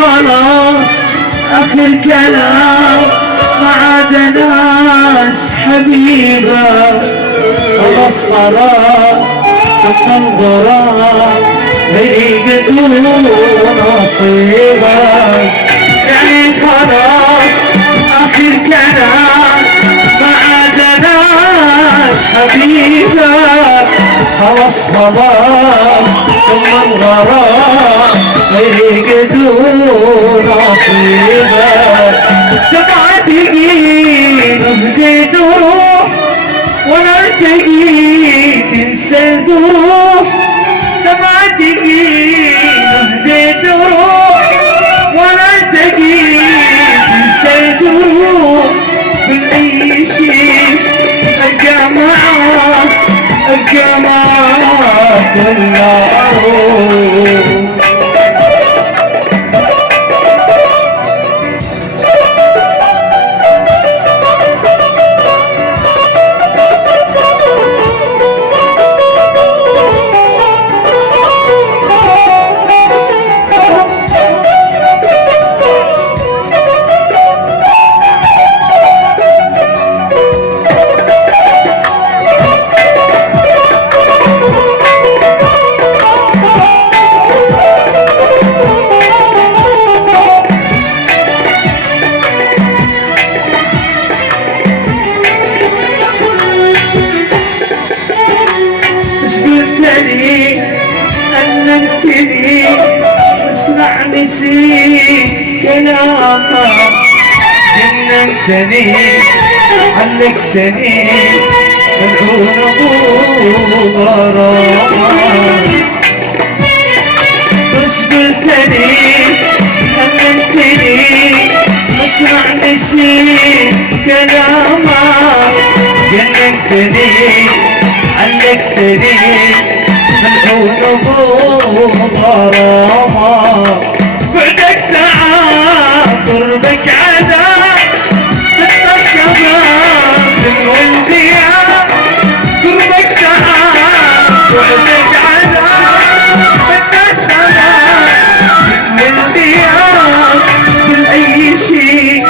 خلاص آخر كلام ما عاد ناس حبيبة، خلاص خلاص ثم الغرام هيقدر نصيبك. يعني خلاص آخر كلام ما عاد ناس حبيبة، خلاص خلاص ثم الغرام هيقدر نصيبك. دمعة تجي نفقد روح ولا تجي تنسى الجروح، دمعة تجي نفقد روح ولا تجي تنسى الجروح. بالأي شيء أرجع معاك أرجع معاك ولا أروح. نسيت كلامك جننتني علقتني ملعون ابو غرامك. بس قلتني جننتني اسمع نسيت كلامك جننتني علقتني ملعون ابو غرامك. بعدك تعب قربك عذاب حتى السماء والغياب. قربك تعب بعدك عذاب حتى السماء والغياب. كل أي شيء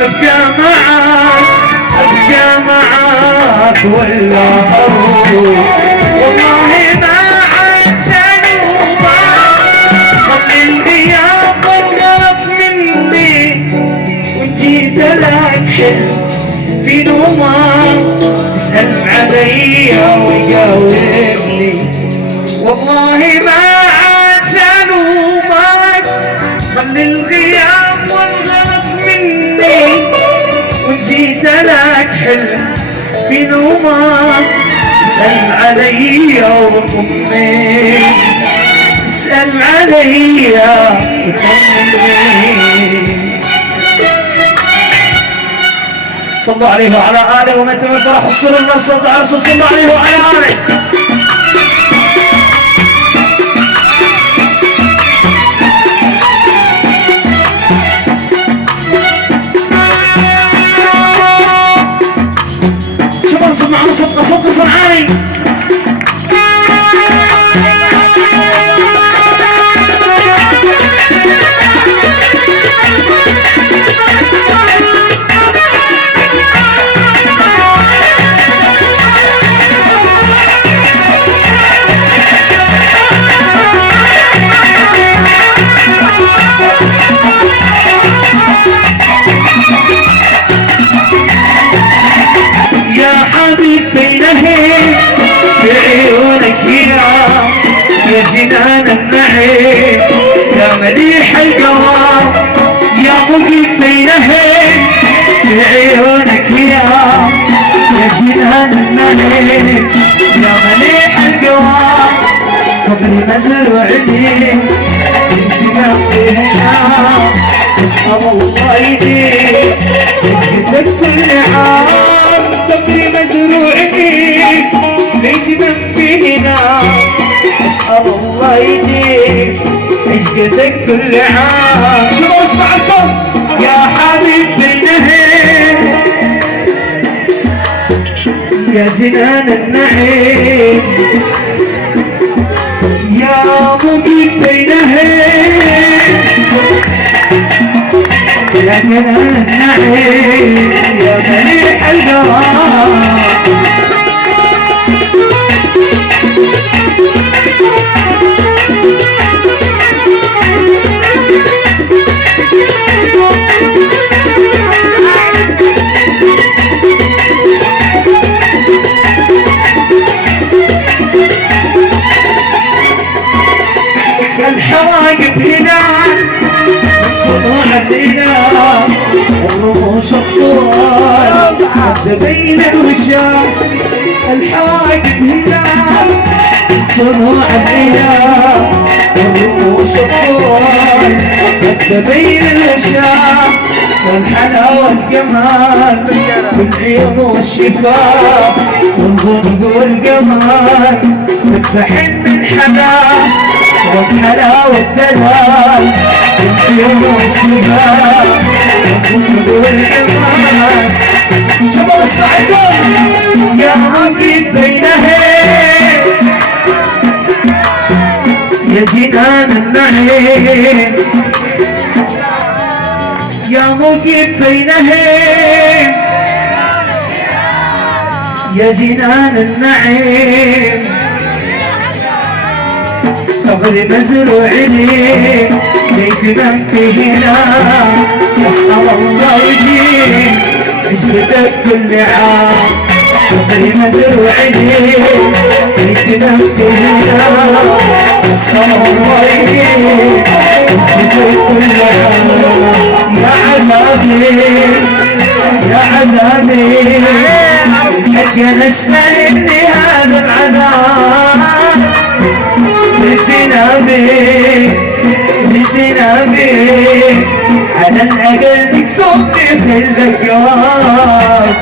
أبقى معاك ولا أروح. والله ما في نومك اسأل عليا ويجاوبني. والله ما عاد نومك خلي الغياب والغرق مني. وجيت لك حلم في نومك اسأل عليا وطمني. اسأل عليا وطمني. صلوا عليه وعلى آله ومن تمت راح السرور نفسه على رسول صلوا عليه وعلى آله. شباب سمعوا صوت صنعاني. يا جنان النعيم يا مليح القوام يا مقيم بينهن بعيونك يا جنان النعيم يا مليح القوام. قبري مزروع لي انتقام بينا اسأل الله يديك يسجدك كل عام. قبري مزروع لي انتقام بينا اسأل الله يديك عزقتك كل عام. شنو اسمع الكون يا حبيب النهر يا جنان النعيم يا مقيم بينهن لكن النعيم يا مليح القرار الحواقب هنا صنوع الإله الرموش الطوال عد بين الوشاح الحواقب هنا صنوع الإله الرموش الطوال عد بين الوشاح والحلاوة والجمال والعيون والشفاء والغرب والجمال سبحين من حنان والحلاوة والدلال والعيون والشفاء والغرب والجمال شباب استعدوا يا عقيد بينهن يا جنان النعيم يا مقيم بينهم يا جنان النعيم قبر مزروع لي بيتنا هنا أسأل الله يجيب عشرتك كل عام قبر مزروع لي بيتنا هنا أسأل الله يجيب عشرتك كل عام يا عذابي يا عذابي حق نستاهل هذا العذاب بدنا بيه على الأقل تكتب لي في الأجواب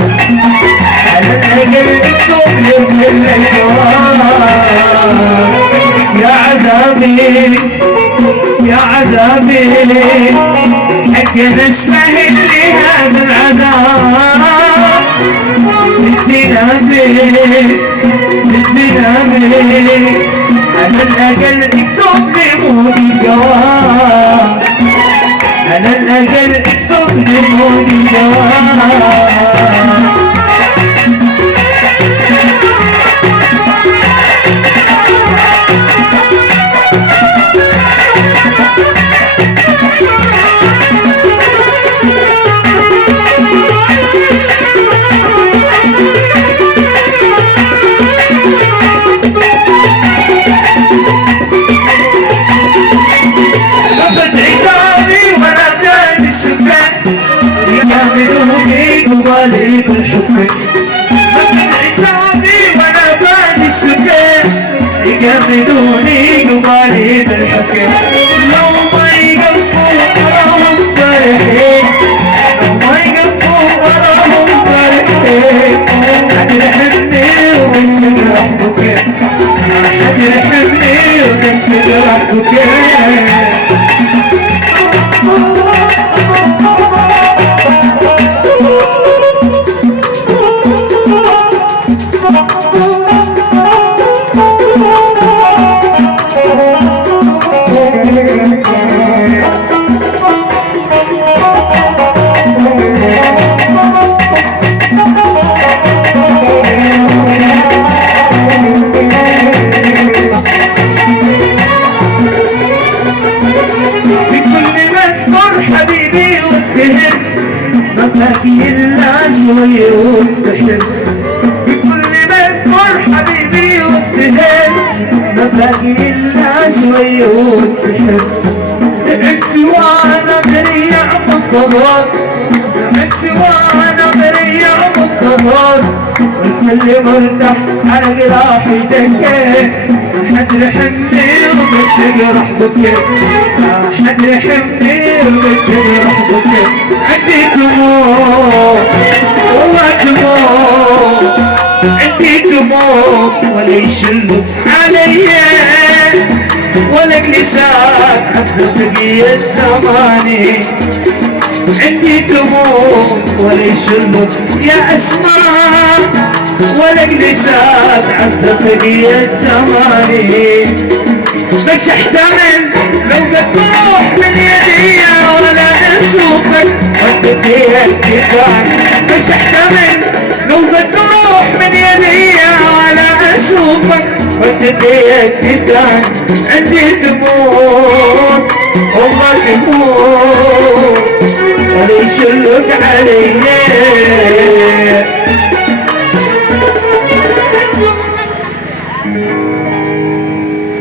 على الأقل تكتب لي في الأجواب يا عذابي يا عذابي حق نستاهل لي هذا العذاب بدنا بيه على الأقل اكتب لي مودي جواب على الأقل اكتب لي مودي جواب قبالي بالحب مثل عتابي وانا باني السكين يقردوني قبالي بالحب لو ما يقفوا وراهم فرحين لو ما يقفوا وراهم فرحين حد يحبني وتجرح بكين حد يحبني وتجرح بكين باقي الناس ويوتهن بكل مذكر حبيبي واتهن ما باقي الناس ويوتهن تعبت وانا بريع بالضباب تعبت وانا بريع بالضباب والكل مرتاح على جراحي دكين حد رحمني وبتجرح بكين حد رحمني وبتجرح بكين عندي دموع والله دموع عندي دموع ولا يشلوا عليا ولا جلسات حتى بقية زماني عندي دموع ولا يشلوا يا أسماء ولا جلسات حتى بقية زماني بس احتمل لو قد تروح من يدي ولا اشوفك ردت الكتاب مش احتمل لو قد تروح من يدي ولا اشوفك ردت الكتاب عندي تموت والله تموت ولا يشلك علي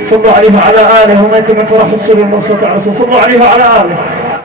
صلوا عليه وعلى آله وما يتم فرح السر والمبسط على رسول صلوا عليه وعلى آله